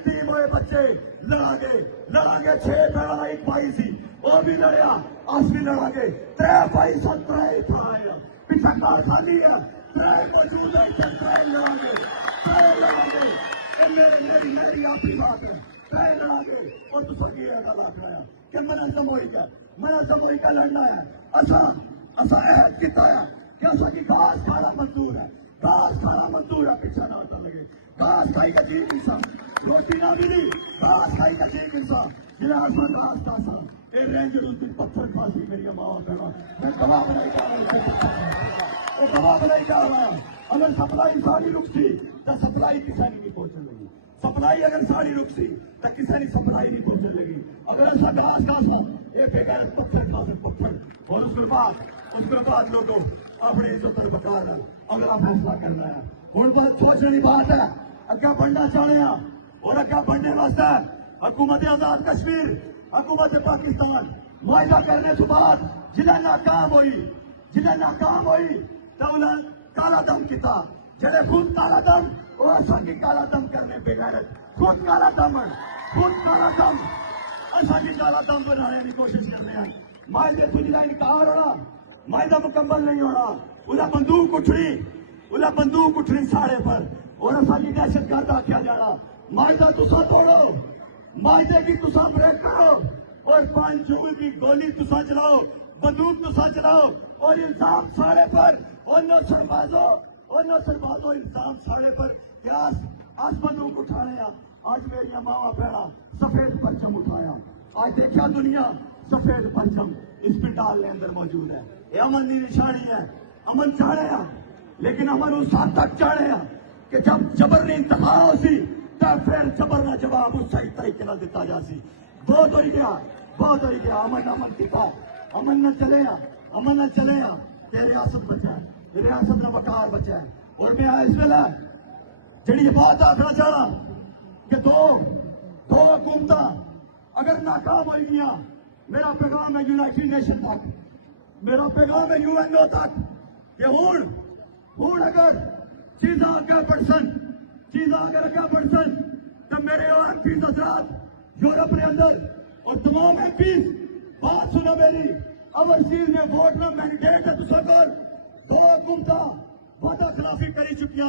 यतीम होए बच्चे लड़ागे 6 भैन एक भाई सी वो भी लड़िया अस भी लड़ागे 3 भाई सब 3 थाए पिछा कार खाली है 3 मौजूद है 3 लड़ागे मेरी आपकी बात है 3 लड़ागे और तुसा की गल आखना कि मैंने समोई का लड़ना है असा ऐद किता है कि असा की घास खाना मंजूर है पीछा ना होता लगे घास खाई का ठीक इंसान रोटी ना मिली घास खाई का ठीक इंसान जिन्हें आसमान घास खासा ये रेंजर उस दिन पत्थर खासी मेरी माँ बहना मैं गवाह बनाई जा रहा है अगर सप्लाई सारी रुकती तो सप्लाई किसी नहीं पहुंचने लगी सप्लाई अगर सारी रुकती तो किसी ने सप्लाई नहीं पहुंचने लगी अगर ऐसा घास खासा ये बेकार पत्थर खासे पत्थर और उसके बाद लोगों अपनी इज्जत बकार अगला फैसला करना है हूँ बात सोचने की बात है अग्गा बढ़ना चाहने और अग्गा बढ़ने वास्ते हुकूमत आजाद कश्मीर हुकूमत पाकिस्तान मुआहदा करने के बाद जिन्हें नाकाम हुई तो उन्हें काला दम किया जेडे खुद काला दम और असा की काला दम करने बेगैरत खुद काला दम असा की काला दम बनाने की कोशिश कर रहे हैं मायदे तुझा इनकार होना मायदा मुकम्मल नहीं होना उन्हें बंदूक उठनी साड़े पर और असा की दहशत गर्द आख्या जाना मायदा तुसा तोड़ो मायदे की तुसा ब्रेक करो और 5 जून की गोली तुसा चलाओ बंदूक तुसा चलाओ और इंसाफ साड़े पर और नौसरबाजो इंसाफ साड़े पर क्या आज बंदूक उठाने आज मेरिया मावा भैड़ा सफेद परचम उठाया आज देखा दुनिया सफेद परचम इस पिंडाल के अंदर मौजूद है ये अमन की निशानी है अमन चाहे लेकिन अमन उस हद तक चाहे कि जब जबर ने इंतहा हो सी तो फिर जबर का जवाब उस सही तरीके से दिता जा सी बहुत हो गया अमन किया अमन न चले कि रियासत बचा है रियासत का बकार बचा है और मैं इस वेला जी बात आखना चाहना कि दो हुकूमत अगर नाकाम हो गई मेरा पैगाम है यूनाइटेड नेशन तक मेरा पैगाम है यूएनओ तक कि हूं अगर चीजा अगर बढ़सन तो मेरे एमपीज हजरात यूरोप के अंदर और तमाम एमपीज बात सुनो मेरी ओवरसीज में वोट में मैंडेट है तुसा कोल 2 हुकूमत वादा खिलाफी करी चुकी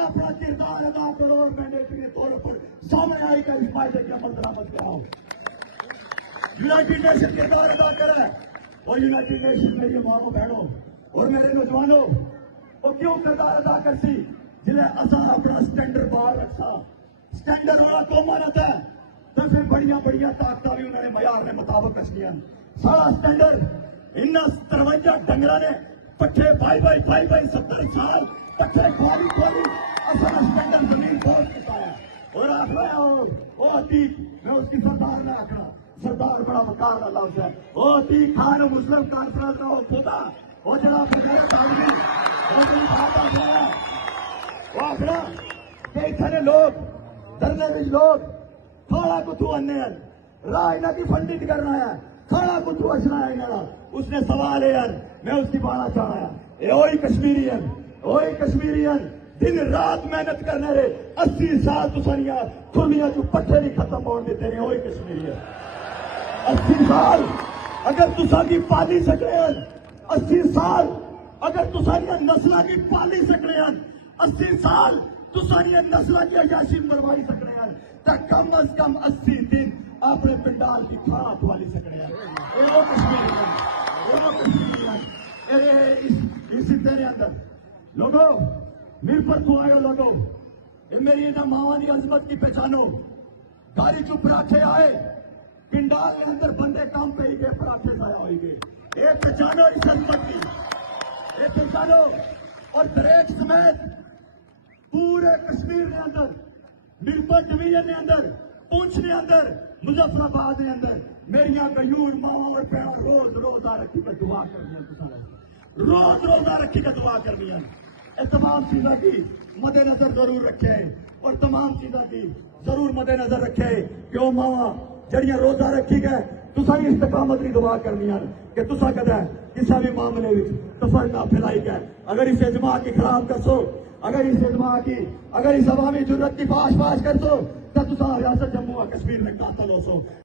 अपना किरदार अदा करो और मैंडेट के तौर पर सामने आई का इस मायदे की अमल दरामद कराओ यूनाइटेड नेशन किरदार अदा करे और यूनाइटेड नेशन में ये माओ बहनों और मेरे नौजवानों वो क्यों किरदार अदा करती जिन्हें असा अपना स्टैंडर्ड बाहर रखा स्टैंडर्ड वाला कौन मानता है तो फिर बढ़िया ताकत भी उन्होंने मयार ने मुताबिक रखिया सारा स्टैंडर्ड इन 53 डंगर ने पट्ठे भाई 70 साल पट्ठे खोली असा स्टैंडर्ड जमीन बहुत बताया और आखना वो अतीक मैं उसकी सरदार ने आखना सरदार बड़ा वकार लफ्ज है वो अतीक खान मुस्लिम कॉन्फ्रेंस का वो खुदा वो जरा वो आखना कि इतने लोग धरने में लोग खाना कुछ अन्य राह इन्हें की फंडित करना है खाना कुछ अचना है इन्हें उसने सवाल है यार मैं उसकी बाना चाहना है ये वही कश्मीरियन दिन रात मेहनत करने रहे 80 साल तुसानिया दुनिया जो पट्टे नहीं खत्म होने देते रहे वही कश्मीरियन 80 साल अगर तुसा की पाली सकते हैं 80 साल अगर तुसानिया नस्ल की पाली सकते हैं 80 साल तुसानिया नस्ल की अयाशी मरवाई सकते हैं तो कम अज कम 80 दिन अपने पिंडाल की खाना खवाली सकते हैं इसी तेरे अंदर लोगों मेरे पर तू आयो लोगों ये मेरी ना मावा की अजमत की पहचानो गाड़ी चो पराठे आए पिंडाल के अंदर बंदे काम पे ही गए पराठे खाया हो गए ये पहचानो इस अजमत की ये पहचानो और दरेक समेत पूरे कश्मीर के अंदर मिरपत डिवीजन के अंदर पुंछ के अंदर मुजफ्फराबाद के अंदर मेरिया गयूर मावा और भैन रोजा रखी का दुआ करनी रोजा रखी का दुआ करनी है तमाम चीजों की मद्देनजर जरूर रखे और तमाम चीजों की जरूर मद्देनजर रखे कि वो मावा जड़ियां रोजा रखी गए तुसा भी इस्तकामत की दुआ करनी है कि तुसा कद किसी भी मामले में तफरका फैलाई गए अगर इस इजमा के खिलाफ कर सो अगर इस इजमा की अगर इस अवामी जरूरत की पाश कर सो तो तुसा रियासत जम्मू और कश्मीर में कातल हो सो।